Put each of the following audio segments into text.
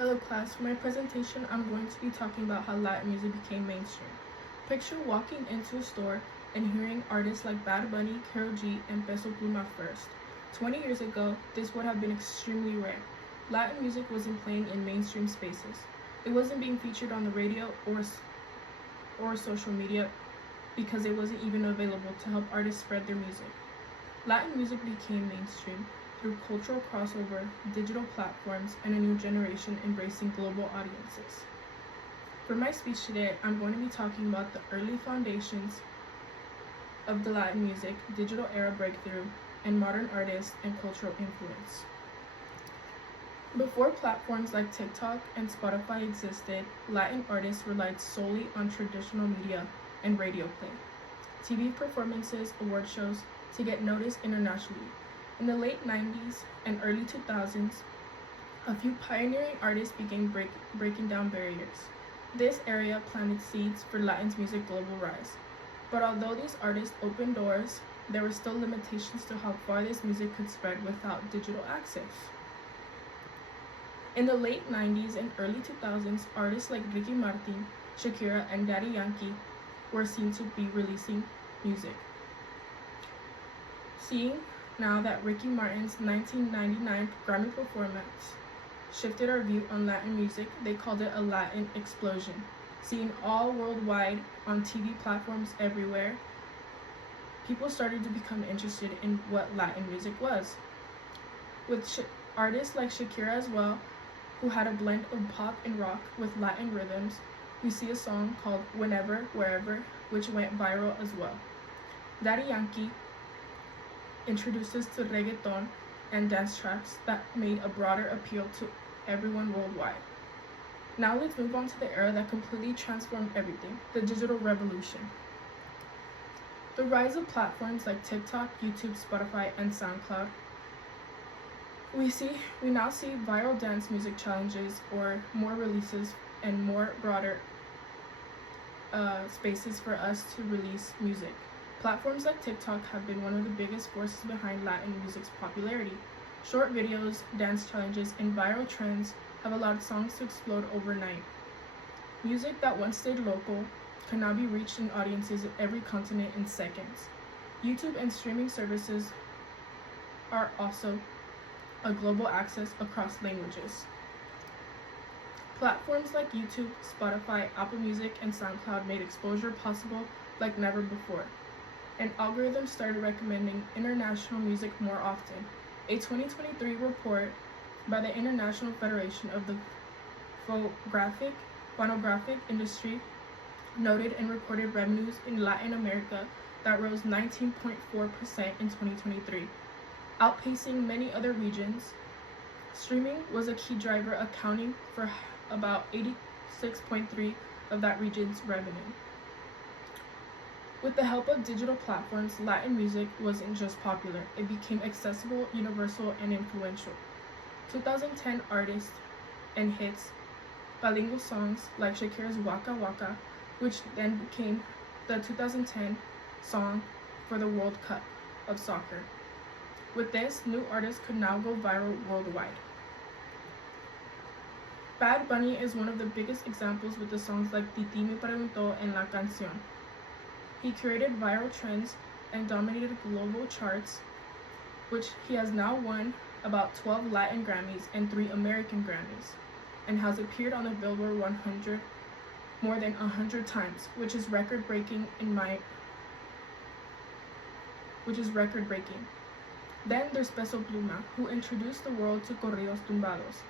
Hello class, for my presentation I'm going to be talking about how Latin music became mainstream. Picture walking into a store and hearing artists like Bad Bunny, Karol G, and Peso Pluma first. 20 years ago, this would have been extremely rare. Latin music wasn't playing in mainstream spaces. It wasn't being featured on the radio or social media because it wasn't even available to help artists spread their music. Latin music became mainstream through cultural crossover, digital platforms, and a new generation embracing global audiences. For my speech today, I'm going to be talking about the early foundations of the Latin music, digital era breakthrough, and modern artists and cultural influence. Before platforms like TikTok and Spotify existed, Latin artists relied solely on traditional media and radio play, TV performances, award shows to get noticed internationally. In the late 90s and early 2000s, a few pioneering artists began breaking down barriers. This area planted seeds for Latin's music global rise. But although these artists opened doors, there were still limitations to how far this music could spread without digital access. In the late 90s and early 2000s, artists like Ricky Martin, Shakira, and Daddy Yankee were seen to be releasing music. Seeing now that Ricky Martin's 1999 Grammy performance shifted our view on Latin music, they called it a Latin explosion. Seen all worldwide on TV platforms everywhere, people started to become interested in what Latin music was. With artists like Shakira as well, who had a blend of pop and rock with Latin rhythms, we see a song called Whenever, Wherever, which went viral as well. Daddy Yankee introduced us to reggaeton and dance tracks that made a broader appeal to everyone worldwide. Now let's move on to the era that completely transformed everything, the digital revolution. The rise of platforms like TikTok, YouTube, Spotify, and SoundCloud. We now see viral dance music challenges or more releases and more broader spaces for us to release music. Platforms like TikTok have been one of the biggest forces behind Latin music's popularity. Short videos, dance challenges, and viral trends have allowed songs to explode overnight. Music that once stayed local can now be reached in audiences of every continent in seconds. YouTube and streaming services are also a global access across languages. Platforms like YouTube, Spotify, Apple Music, and SoundCloud made exposure possible like never before, and algorithms started recommending international music more often. A 2023 report by the International Federation of the Phonographic Industry noted and recorded revenues in Latin America that rose 19.4% in 2023, outpacing many other regions. Streaming was a key driver, accounting for about 86.3% of that region's revenue. With the help of digital platforms, Latin music wasn't just popular, it became accessible, universal, and influential. 2010 artists and hits, bilingual songs like Shakira's Waka Waka, which then became the 2010 song for the World Cup of soccer. With this, new artists could now go viral worldwide. Bad Bunny is one of the biggest examples with the songs like Titi Me Preguntó and La Canción. He created viral trends and dominated global charts, which he has now won about 12 Latin Grammys and 3 American Grammys, and has appeared on the Billboard 100 more than 100 times, which is record-breaking. Then there's Peso Pluma, who introduced the world to corridos tumbados,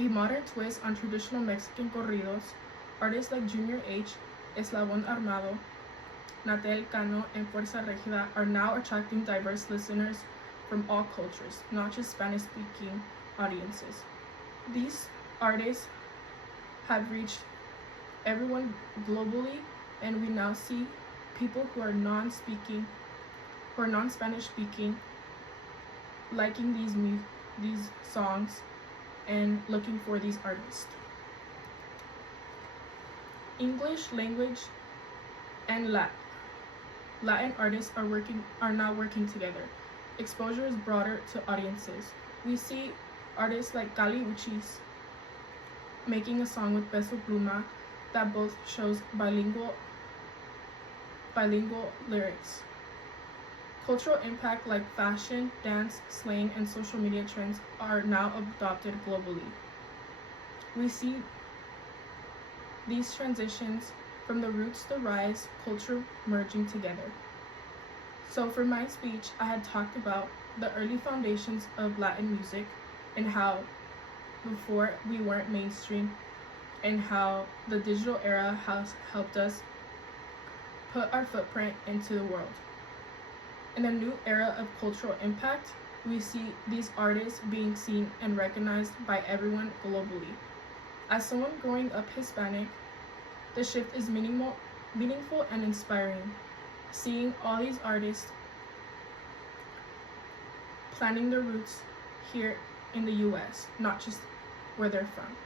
a modern twist on traditional Mexican corridos. Artists like Junior H, Eslabón Armado, Natel Cano, and Fuerza Regida are now attracting diverse listeners from all cultures, not just Spanish-speaking audiences. These artists have reached everyone globally, and we now see people who are non-Spanish speaking liking these songs and looking for these artists. English language and Latin artists are now working together. Exposure is broader to audiences. We see artists like Kali Uchis making a song with Peso Pluma that both shows bilingual lyrics. Cultural impact like fashion, dance, slang, and social media trends are now adopted globally. We see these transitions from the roots to rise, culture merging together. So for my speech, I had talked about the early foundations of Latin music and how before we weren't mainstream and how the digital era has helped us put our footprint into the world. In a new era of cultural impact, we see these artists being seen and recognized by everyone globally. As someone growing up Hispanic, the shift is meaningful and inspiring, seeing all these artists planting their roots here in the US, not just where they're from.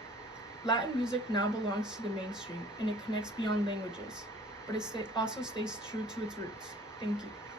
Latin music now belongs to the mainstream and it connects beyond languages, but it also stays true to its roots. Thank you.